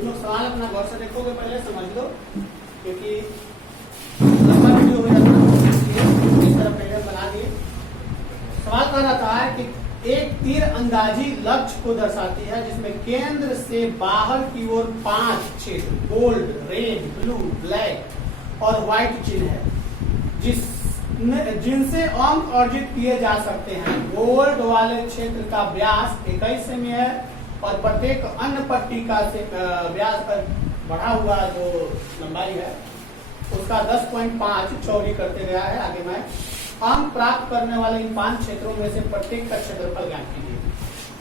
तुम लोग सवाल अपना गौर से देखोगे, पहले समझ लो, क्योंकि लंबा वीडियो हो जाता है। इस तरह पहले बना दिए। सवाल कह रहा था कि एक तीर अंदाजी लक्ष्य को दर्शाती है जिसमें केंद्र से बाहर की ओर 5 क्षेत्र गोल्ड, रेड, ब्लू, ब्लैक और व्हाइट चिन्ह है जिनसे अंक अर्जित किए जा सकते हैं। गोल्ड वाले क्षेत्र का व्यास 21 सेमी है और प्रत्येक अन्य पट्टी का व्यास बढ़ा हुआ जो लंबाई है उसका 10.5 चौड़ी करते गया है। आगे मैं अंक प्राप्त करने वाले इन 5 क्षेत्रों में से प्रत्येक का क्षेत्रफल ज्ञात कीजिए।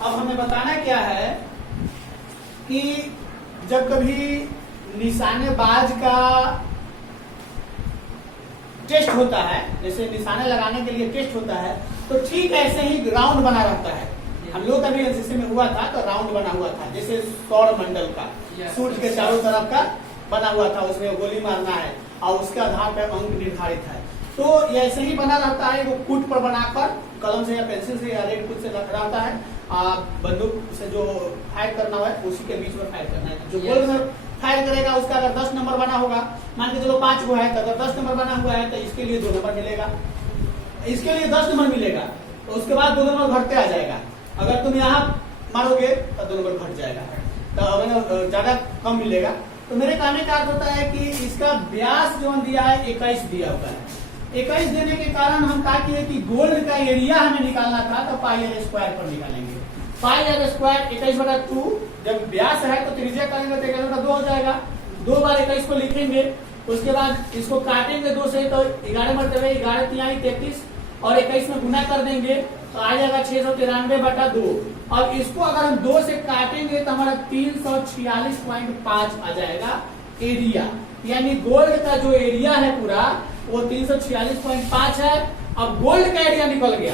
अब हमें बताना क्या है कि जब कभी निशानेबाज का टेस्ट होता है, जैसे निशाने लगाने के लिए टेस्ट होता है, तो ठीक ऐसे ही राउंड बना रहता है। हम लोग अभी एनसीसी में हुआ था तो राउंड बना हुआ था, जैसे सौर मंडल का सूर्य के चारों तरफ का बना हुआ था, उसमें गोली मारना है और उसके आधार पर अंक निर्धारित है। तो ऐसे ही बना रहता है, वो कूट पर बनाकर कलम से या पेंसिल से या रेड कुछ से रखा रहता है। बंदूक से जो फायर करना है उसी के बीच में फायर करना है। जो गोल में फायर करेगा उसका अगर 10 नंबर बना होगा, मान के चलो 5 को है तो अगर 10 नंबर बना हुआ है तो इसके लिए 2 नंबर मिलेगा, इसके लिए 10 नंबर मिलेगा, तो उसके बाद 2 नंबर घटते आ जाएगा। अगर तुम यहाँ मारोगे तो 2 नंबर घट जाएगा, तो अगर ज्यादा कम मिलेगा। तो मेरे कहने का अर्थ होता है कि इसका व्यास जो दिया है 21 दिया हुआ है। 21 देने के कारण हम कहा कि गोल्ड का एरिया हमें निकालना था, तो पाई आर स्क्वायर पर निकालेंगे। पाई आर स्क्वायर 21/2, जब व्यास है तो त्रिज्या करेंगे तो 11/2 हो जाएगा। 2 बार 21 को लिखेंगे, उसके बाद इसको काटेंगे 2 से, तो 11 मरतबे 11 तिहाई 33 और 21 में गुना कर देंगे तो आ जाएगा 693/2। और इसको अगर हम 2 से काटेंगे तो हमारा 346.5 आ जाएगा एरिया। यानी गोल्ड का जो एरिया है पूरा वो 346.5 है। अब गोल्ड का एरिया निकल गया,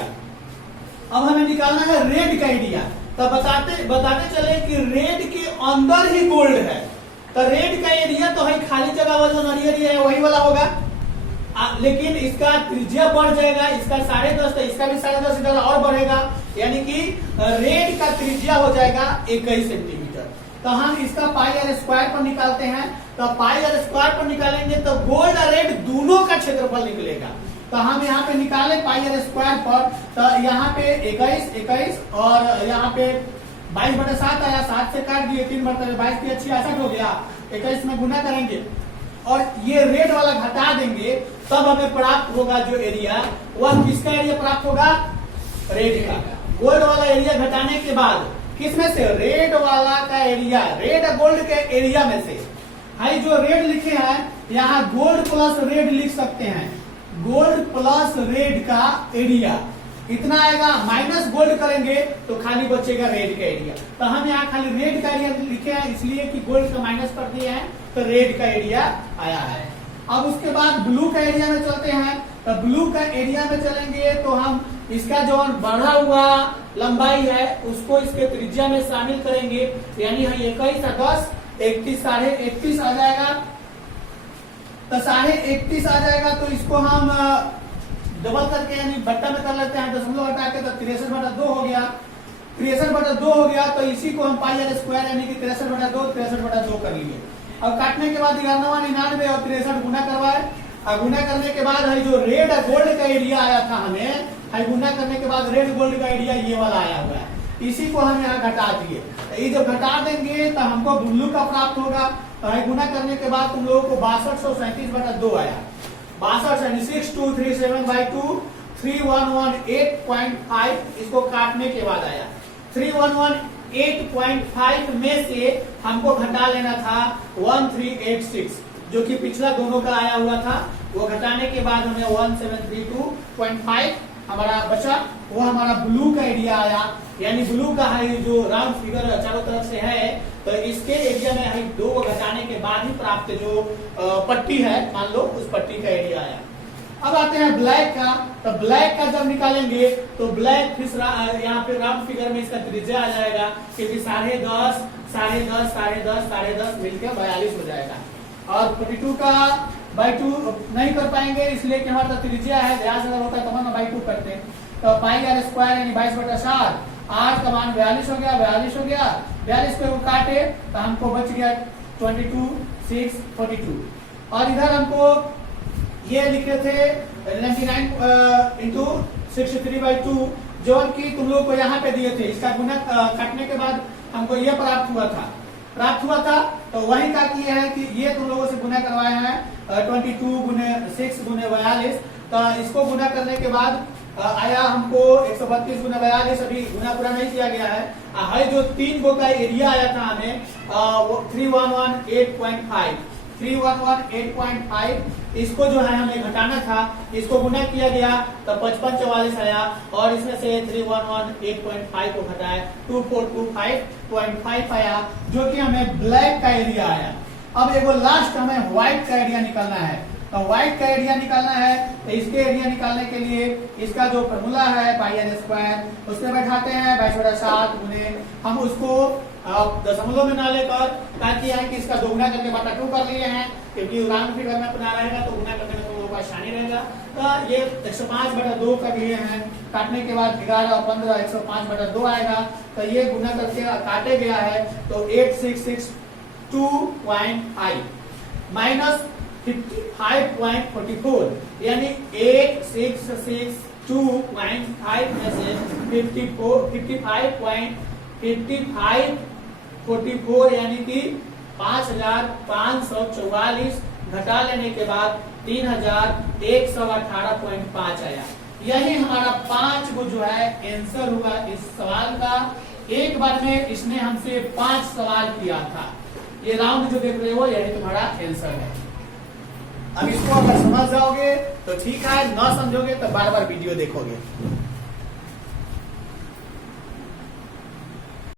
अब हमें निकालना है रेड का एरिया। तो बताते चले कि रेड के अंदर ही गोल्ड है, तो रेड का एरिया तो है खाली जगह वाला जो एरिया है वही वाला होगा, लेकिन इसका त्रिज्या बढ़ जाएगा, इसका 10.5 इसका भी 10.5 इधर और बढ़ेगा, यानी कि रेड का त्रिज्या हो जाएगा 21 सेंटीमीटर। तो हम इसका पाई आर स्क्वायर पर निकालते हैं, तो पाई आर स्क्वायर पर निकालेंगे तो गोल्ड और रेड दोनों का क्षेत्रफल निकलेगा। तो हम यहाँ पे निकाले पाई आर स्क्वायर पर, तो यहाँ पे 21 और यहाँ पे 22/7 आया, 7 से काट दिए 3 मरतबे 22 की 66 हो गया। 21 में गुना करेंगे और ये रेड वाला घटा देंगे, तब हमें प्राप्त होगा जो एरिया, वह किसका एरिया प्राप्त होगा? रेड का। गोल्ड वाला एरिया घटाने के बाद किसमें से? रेड वाला का एरिया, रेड और गोल्ड के एरिया में से। हाई जो रेड लिखे हैं यहाँ गोल्ड प्लस रेड लिख सकते हैं, गोल्ड प्लस रेड का एरिया इतना आएगा, माइनस गोल्ड करेंगे तो खाली बचेगा रेड का एरिया। तो हम यहाँ खाली रेड का एरिया लिखे हैं इसलिए कि गोल्ड का माइनस कर दिए हैं, तो रेड का एरिया आया है। अब उसके बाद ब्लू का एरिया में चलते हैं, तो ब्लू का एरिया में चलेंगे तो हम इसका जो बढ़ा हुआ लंबाई है उसको इसके त्रिज्या में शामिल करेंगे, यानी 21 और 10 31 31.5 आ जाएगा। तो 31.5 आ जाएगा, तो इसको हम डबल करके यानी बट्टा में कर लेते हैं, दशमलव हटा के, तो 63/2 हो गया। 63/2 हो गया, तो इसी को हम पाई आर स्क्वायर यानी कि 63/2 कर लिए। अब काटने के बाद 99 और 63 गुना करवाए, और गुना करने के बाद है जो रेड और गोल्ड का एरिया आया था हमें, गुना करने के बाद रेड गोल्ड का एरिया ये वाला आया हुआ है, इसी को हम यहाँ घटा दिए। तो ये जब घटा देंगे तो हमको ब्लू का प्राप्त होगा। तो गुना करने के बाद तुम लोगों को 6237/2 आया। 62 3118.5 इसको काटने के बाद आया। 3118.5 में से हमको घटा लेना था 1386, जो कि पिछला दोनों का आया हुआ था। वो घटाने के बाद हमें 1732.5 हमारा बचा, वो हमारा ब्लू का एरिया आया। यानी ब्लू का है जो राउंड फिगर चारों तरफ से है, तो इसके एरिया में है 2 को घटाने के बाद ही प्राप्त जो पट्टी है, मान लो उस पट्टी का एरिया आया। अब आते हैं ब्लैक का, तो ब्लैक का जब निकालेंगे तो ब्लैक फिर यहाँ पे राउंड फिगर में इसका त्रिज्या आ जाएगा, क्योंकि 10.5 मिलकर 42 हो जाएगा। और 42 का 2 नहीं कर पाएंगे इसलिए कि हमारा त्रिज्या है, ध्यान अगर होता है तो हम 2 करते हैं। तो पाई आर स्क्वायर यानी 22/7, 8 का मान 42 हो गया। 42 को काटे तो हमको बच गया 22, 6, 42। और इधर हमको ये लिखे थे 99 इंटू 63/2 जो कि तुम लोग को यहाँ पे दिए थे। इसका गुना काटने के बाद हमको ये प्राप्त हुआ था तो वही का किए हैं कि ये तुम लोगों से गुना करवाए हैं 22 गुने 6 गुने 42। तो इसको गुना करने के बाद आया हमको 132 गुना 42। अभी गुना पूरा नहीं किया गया है जो 3 गो का एरिया आया था हमें वो 3118.5 3118.5। इसको जो है हमें घटाना था, इसको गुना किया गया तो 5544 आया और इसमें से 3118.5 को घटाया 2425.5 आया जो कि हमें ब्लैक का एरिया आया। अब एगो लास्ट हमें व्हाइट का एरिया निकालना है। तो व्हाइट का एरिया निकालना है तो इसके एरिया निकालने के लिए इसका जो फॉर्मूला है पाई आर स्क्वायर उसमें बैठाते हैं 22/7 गुने हम उसको दशमलव में ना लेकर ताकि है कि इसका दोगुना करके बटा 2 कर लिए हैं क्योंकि राउंड फिगर में अपना रहेगा तो गुना करने में तुम लोगों को आसानी रहेगा। तो ये 105/2 कर लिए हैं। काटने के बाद 11 और 15 105/2 आएगा। तो ये गुना करके काटे गया है तो 8662.5 माइनस 55.44 यानी 8662.5 में से 55.44 यानी कि 5544 घटा लेने के बाद 3118.5 आया। यही हमारा 5 गो जो है आंसर हुआ इस सवाल का। एक बार में इसने हमसे 5 सवाल किया था। ये राउंड जो देख रहे हो यही तुम्हारा आंसर है। अब इसको अगर समझ जाओगे तो ठीक है, ना समझोगे तो बार बार वीडियो देखोगे।